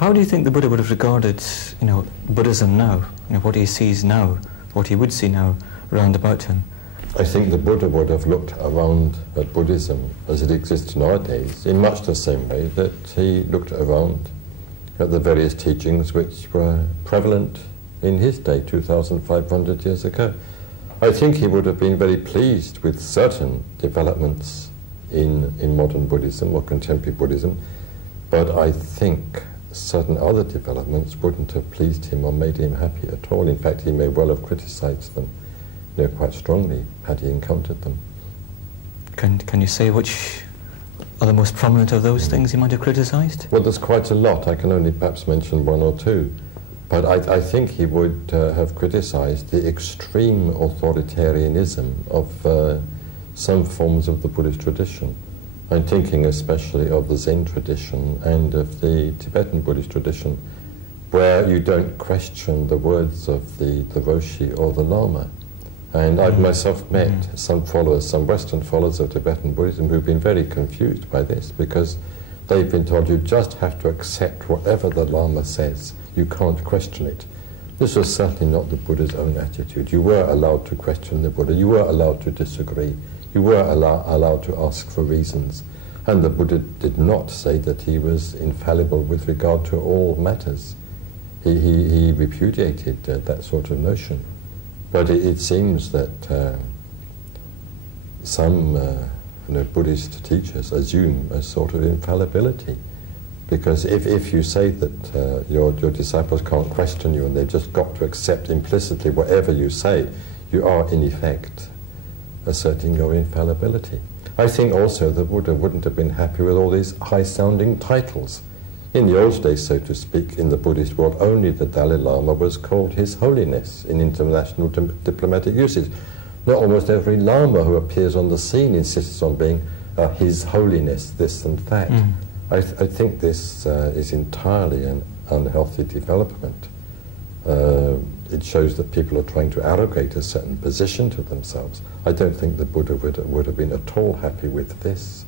How do you think the Buddha would have regarded, Buddhism now? What he sees now, what he would see now round about him? I think the Buddha would have looked around at Buddhism as it exists nowadays in much the same way that he looked around at the various teachings which were prevalent in his day 2,500 years ago. I think he would have been very pleased with certain developments in modern Buddhism or contemporary Buddhism, but I think certain other developments wouldn't have pleased him or made him happy at all. In fact, he may well have criticized them quite strongly had he encountered them. Can you say which are the most prominent of those things he might have criticized? Well, there's quite a lot. I can only perhaps mention one or two. But I think he would have criticized the extreme authoritarianism of some forms of the Buddhist tradition. I'm thinking especially of the Zen tradition and of the Tibetan Buddhist tradition, where you don't question the words of the Roshi or the Lama. And I've myself met some followers, some Western followers of Tibetan Buddhism who've been very confused by this, because they've been told you just have to accept whatever the Lama says. You can't question it. This was certainly not the Buddha's own attitude. You were allowed to question the Buddha. You were allowed to disagree. You were allowed to ask for reasons. And the Buddha did not say that he was infallible with regard to all matters. He repudiated that sort of notion. But it seems that some Buddhist teachers assume a sort of infallibility, because if you say that your disciples can't question you and they've just got to accept implicitly whatever you say, you are in effect asserting your infallibility. I think also the Buddha wouldn't have been happy with all these high-sounding titles. In the old days, so to speak, in the Buddhist world, only the Dalai Lama was called His Holiness in international diplomatic usage. Not almost every Lama who appears on the scene insists on being His Holiness, this and that. I think this is entirely an unhealthy development. It shows that people are trying to arrogate a certain position to themselves. I don't think the Buddha would have been at all happy with this.